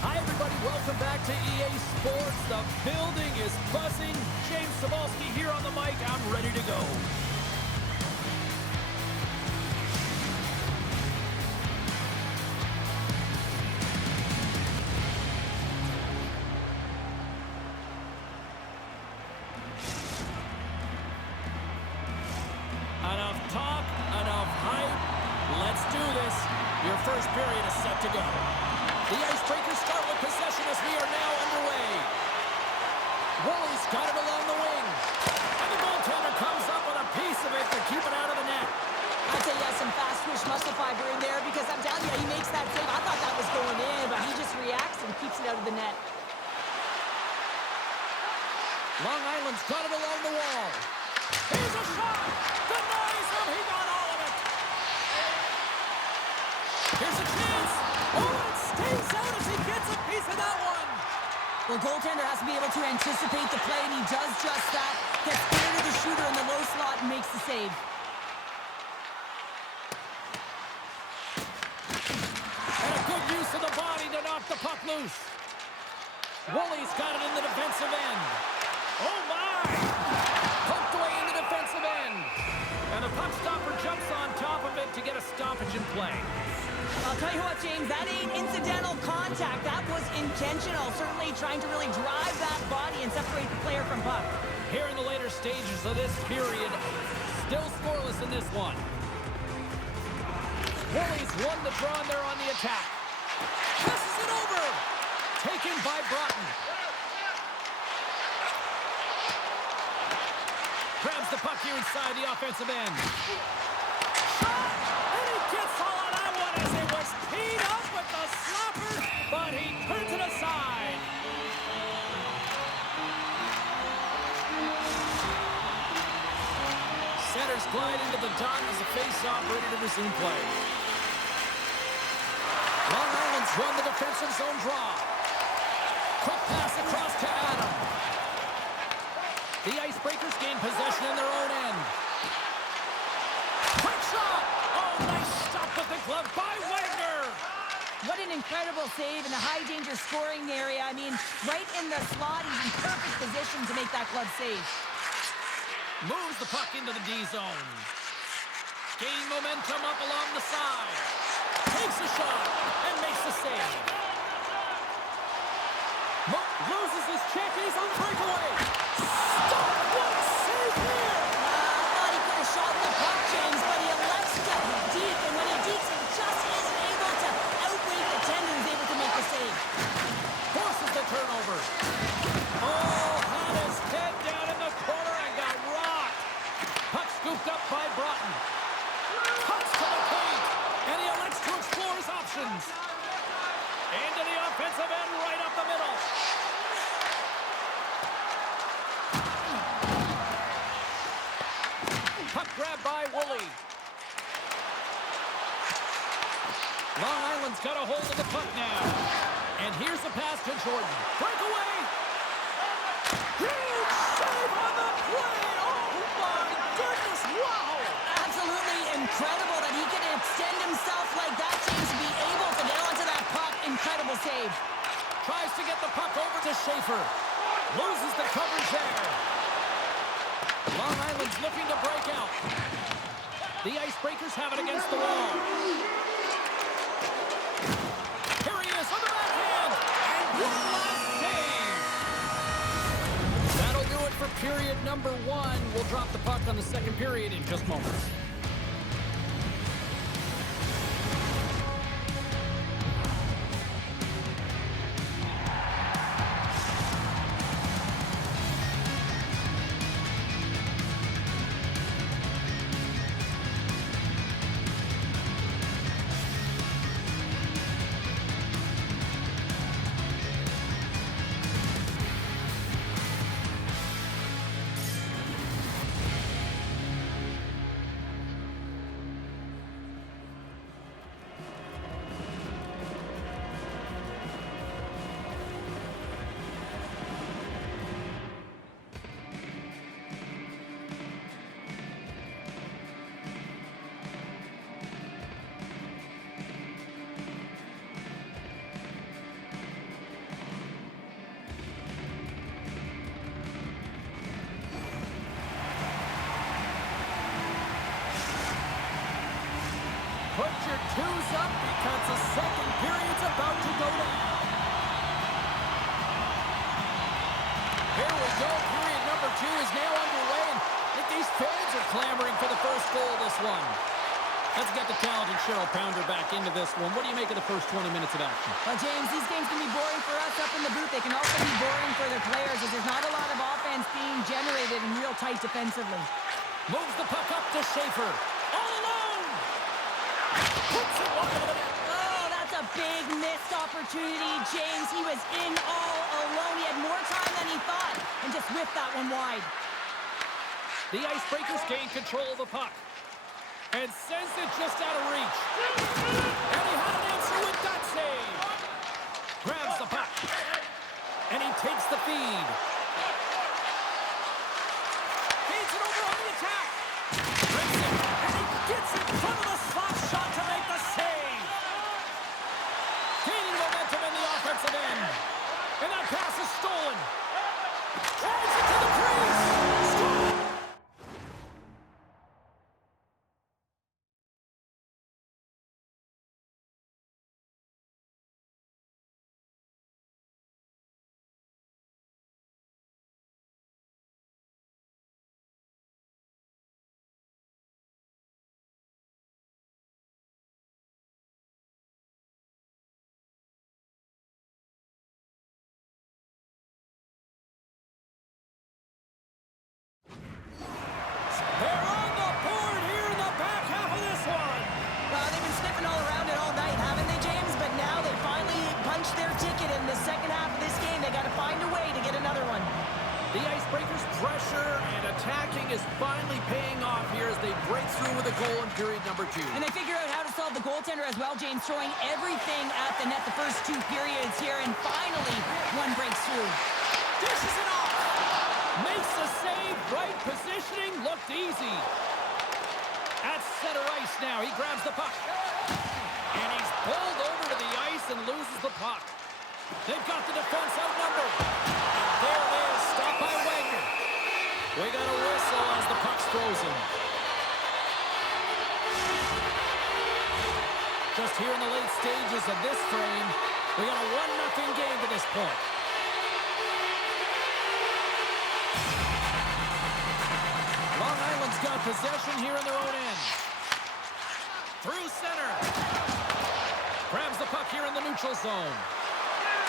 Hi, everybody. Welcome back to EA Sports. The building is buzzing. James Cebulski here on the mic. I'm ready to go. Enough talk, enough hype. Let's do this. Your first period is set to go. The Icebreakers start with possession as we are now underway. Woolley's got it along the wing. And the goaltender comes up with a piece of it to keep it out of the net. I'd say yes, some fast twitch muscle fiber in there because I'm telling you, he makes that save. I thought that was going in, but he just reacts and keeps it out of the net. Long Island's got it along the wall. Here's a shot! Denies him! He got all of it! Here's a chance! Oh, it stays out as he gets a piece of that one! Well, goaltender has to be able to anticipate the play, and he does just that. Gets clear to the shooter in the low slot and makes the save. And a good use of the body to knock the puck loose. Woolley's got it in the defensive end. Oh, my! Poked away in the defensive end. And the puck stopper jumps on top of it to get a stoppage in play. I'll tell you what, James, that ain't incidental contact. That was intentional. Certainly trying to really drive that body and separate the player from puck. Here in the later stages of this period, still scoreless in this one. Woolley's won the draw and they're on the attack. Passes it over. Taken by Broughton. Grabs the puck here inside the offensive end. Shot! And he gets all on that one as it was teed up with the slapper, but he turns it aside. Centers glide into the dot as the face-off ready to resume play. Long Island's won the defensive zone draw. Quick pass across to Adam. The Icebreakers gain possession in their own end. Quick shot! Oh, nice stop with the glove by Wagner! What an incredible save in the high-danger scoring area. I mean, right in the slot, he's in perfect position to make that glove save. Moves the puck into the D zone. Gaining momentum up along the side. Takes a shot and makes the save. Loses his check. He's on breakaway. Stop! What save here! I thought he could have shot the puck, James, but he elects to deke, and when he dekes, he just isn't able to outweigh the tender and is able to make the save. Forces the turnover. Oh, had his head down in the corner and got rocked. Puck scooped up by Broughton. Cuts to the paint, and he elects to explore his options. Into the offensive end, right up the middle. Puck grabbed by Woolley. Long Island's got a hold of the puck now. And here's the pass to Jordan. Breakaway! Huge save on the play! Oh my goodness, wow! Absolutely incredible that he can extend himself like that, James, to be able to get onto that puck. Incredible save. Tries to get the puck over to Schaefer. Loses the coverage there. Long Island's looking to break out. The Icebreakers have it against the wall. Here he is on the backhand. And one last save. That'll do it for period number 1. We'll drop the puck on the second period in just moments. juice up because the second period's about to go down. Here we go. Period number 2 is now underway. And I think these fans are clamoring for the first goal this one. Let's get the talented Cheryl Pounder back into this one. What do you make of the first 20 minutes of action? Well, James, these games can be boring for us up in the booth. They can also be boring for their players as there's not a lot of offense being generated and real tight defensively. Moves the puck up to Schaefer. All alone! Puts it wide of the net. Oh, that's a big missed opportunity, James. He was in all alone. He had more time than he thought and just whiffed that one wide. The Icebreakers gain control of the puck and sends it just out of reach. And he had an answer with that save. Grabs the puck. And he takes the feed. Feeds it over on the attack. Brings it. And he gets in front of the slot shot to make the save. Gaining momentum in the offensive end. And that pass is stolen. Drives it to the crease. Score! The Icebreakers' pressure and attacking is finally paying off here as they break through with a goal in period number 2. And they figure out how to solve the goaltender as well, James, throwing everything at the net the first 2 periods here, and finally one breaks through. Dishes it off. Makes the save. Right positioning. Looked easy. At center ice now. He grabs the puck. And he's pulled over to the ice and loses the puck. They've got the defense outnumbered. There it is. Stopped by Wagner. We got a whistle as the puck's frozen. Just here in the late stages of this frame, we got a 1-0 game to this point. Long Island's got possession here in their own end. Through center. Grabs the puck here in the neutral zone.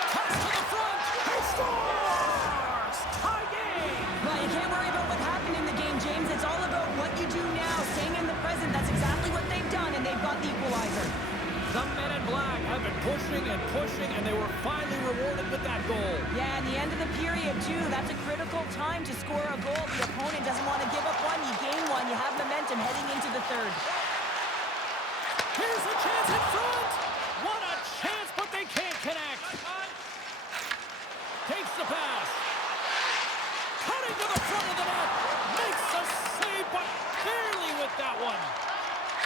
Pass to the front. He scores! Tie game! Well, you can't worry about what happened in the game, James. It's all about what you do now, staying in the present. That's exactly what they've done, and they've got the equalizer. The men in black have been pushing and pushing, and they were finally rewarded with that goal. Yeah, and the end of the period, too. That's a critical time to score a goal. The opponent doesn't want to give up one. You gain one. You have momentum heading into the third. Here's a chance in front. What a chance, but they can't connect. Takes the pass. Cutting to the front of the net. Makes the save, but barely with that one.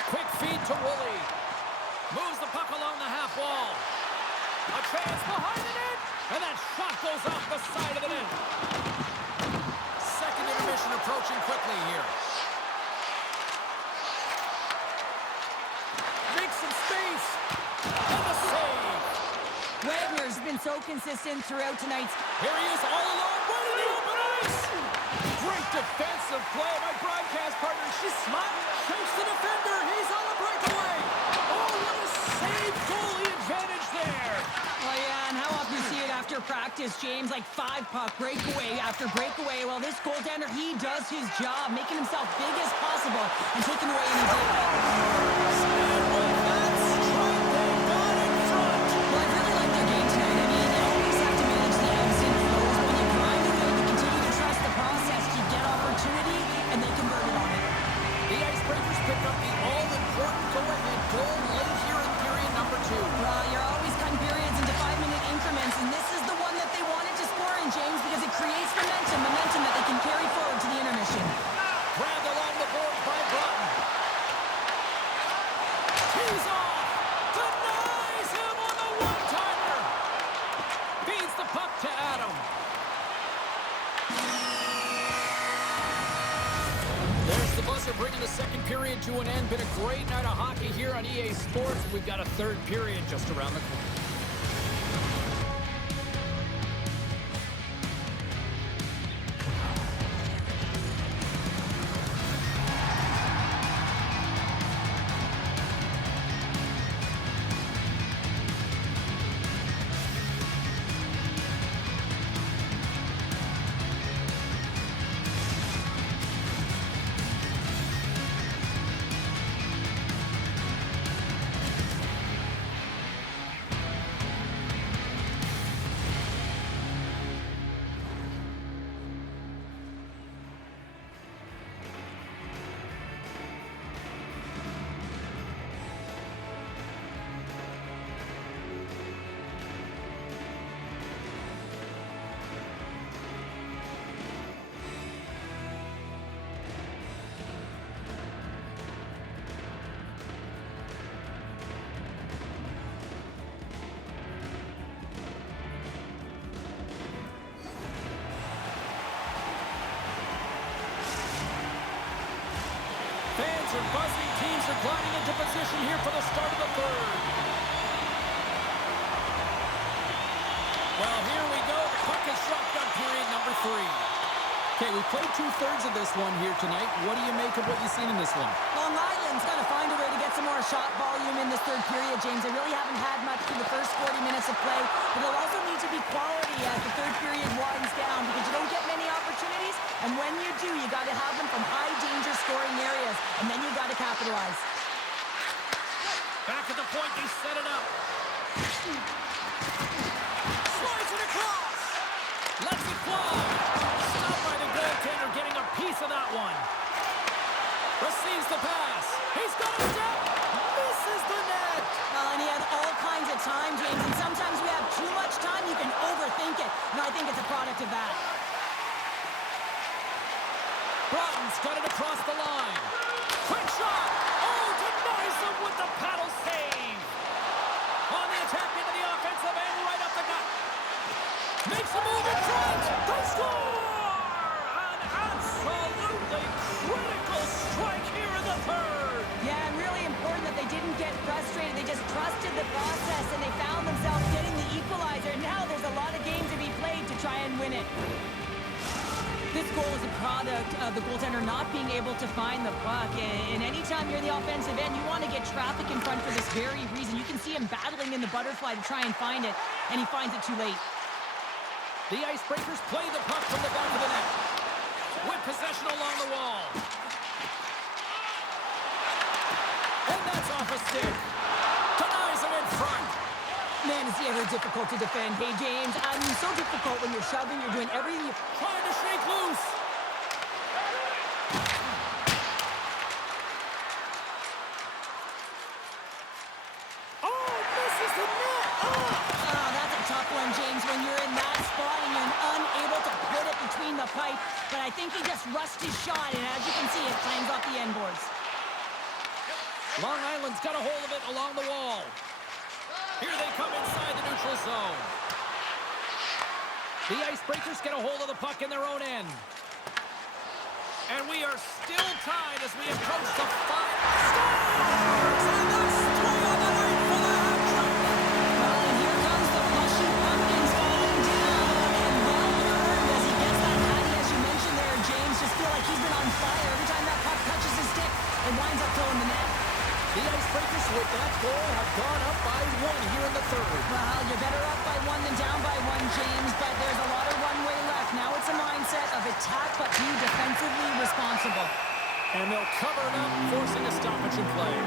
Quick feed to Woolley. Moves the puck along the half wall. A chance behind the net. And that shot goes off the side of the net. Second intermission approaching quickly here. Makes some space. And the save. Wagner's been so consistent throughout tonight's... Here he is all alone, right in the open ice. Great defensive play. My broadcast partner, she's smart. Shakes the defender. He's on a breakaway. Oh, what a save. Goalie advantage there. Oh, yeah, and how often you see it after practice, James? Like 5-puck breakaway after breakaway. Well, this goaltender, he does his job, making himself big as possible and taking away any damage. And with that strike, they got in front. Well, I really like their game tonight. I mean, you always have to manage the ebbs and flows. When you grind away, you continue to trust the process. You get opportunity, and they convert it on it. The Icebreakers pick up the all-important go-ahead goal late here in period number 2. Well, you're always cutting periods into 5-minute increments, and this is the one that they wanted to score in, James, because it creates momentum that they can carry forward to the intermission. Grabbed along the boards by Broughton. He's off. Denies him on the one-timer. Feeds the puck to Adam. There's the buzzer bringing the second period period to an end. Been a great night of hockey here on EA Sports. We've got a third period just around the corner. Fans are buzzing. Teams are gliding into position here for the start of the third. Well, here we go. The puck is shotgun period number 3. Okay, we played 2/3 of this one here tonight. What do you make of what you've seen in this one? Long Island's got to find a way to get some more shot volume in this third period, James. They really haven't had much through the first 40 minutes of play, but it'll also need to be quality as the third period winds down because you don't get many opportunities, and when you do, you got to have them from high-danger scoring areas, and then you got to capitalize. Back at the point, they set it up. Slides it across. Lets it fly. Stopped by the goaltender, getting a piece of that one. Receives the pass. He's got a step. Misses the net. Well, and he had all kinds of time, James, and sometimes we have too much time, you can overthink it, and I think it's a product of that. Broughton's got it across the line. Quick shot. Oh, denies him with the paddle save. On the attack into the offensive end, right up the gut. Makes a move in front. They score! An absolutely critical strike here in the third. Yeah, and really important that they didn't get frustrated. They just trusted the process, and they found themselves getting the equalizer. Now there's a lot of game to be played to try and win it. This goal is a product of the goaltender not being able to find the puck. And anytime you're in the offensive end, you want to get traffic in front for this very reason. You can see him battling in the butterfly to try and find it, and he finds it too late. The Icebreakers play the puck from the back of the net. With possession along the wall. And that's off a stick. Denies him in front. Man, is he ever difficult to defend. Hey, James, I mean, so difficult when you're shoving, you're doing everything you... Trying to shake loose. Oh, misses the net. Ah, that's a tough one, James, when you're in that spot and you're unable to put it between the pipe. But I think he just rushed his shot, and as you can see, it clangs off the end boards. Long Island's got a hold of it along the wall. Here they come inside the neutral zone. The Icebreakers get a hold of the puck in their own end. And we are still tied as we approach the final. Scores! And there's 3 on the night for the hat-trick. Well, and here comes the Flushing Pumpkins falling down, and well earned as he gets that hattie, as you mentioned there, James. Just feel like he's been on fire. Every time that puck touches his stick, it winds up filling the net. The Icebreakers with that goal have gone up by 1 here in the third. Well, you're better up by 1 than down by 1, James, but there's a lot of runway left. Now it's a mindset of attack, but be defensively responsible. And they'll cover it up, forcing a stoppage in play.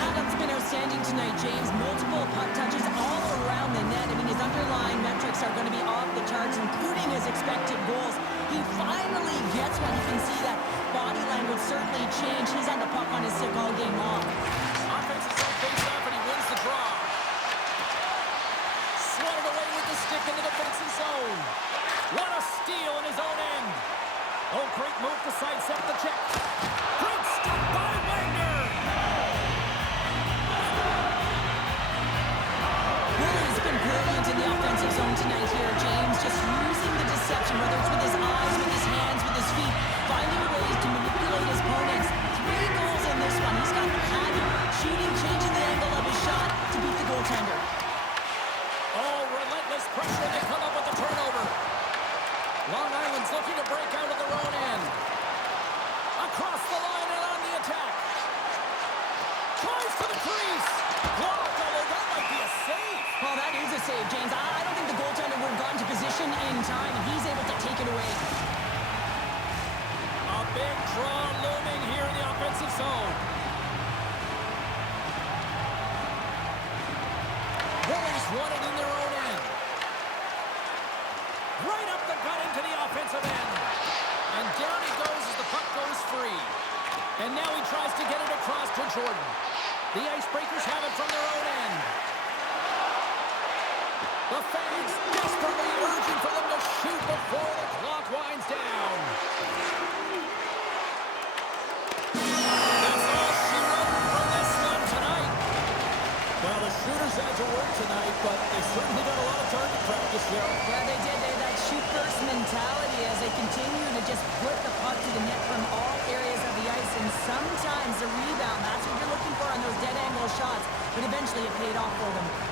Adam's been outstanding tonight, James. Multiple puck touches all around the net. I mean, his underlying metrics are going to be off the charts, including his expected goals. He finally gets one. You can see that body language certainly changed. He's had the puck on his stick all game long. Offense is on face off, and he wins the draw. Swatted away with the stick in the defensive zone. What a steal in his own end. Oh, great move to sidestep the check. Great stop by Wagner. Willie's been brilliant in the offensive zone tonight here, James. Just using the deception, whether it's with his eyes, with his hands, with his feet, finding ways to manipulate his to the crease. Blocked, although that might be a save. Well, that is a save, James. I don't think the goaltender would have gotten to position in time, and he's able to take it away. A big draw looming here in the offensive zone. Bullies won it in their own end. Right up the gut into the offensive end. And down he goes as the puck goes free. And now he tries to get it across to Jordan. The Icebreakers have it from their own end. The fans desperately urging for them to shoot before the clock winds down. That's all she wrote from this one tonight. Well, the shooters had to work tonight, but they certainly got a lot of target practice here. Yeah, they did. They had that shoot-first mentality as they continue to just put the puck to the net from all areas of the ice, and sometimes a rebound. That's what you're looking for on those dead-angle shots, but eventually it paid off for them.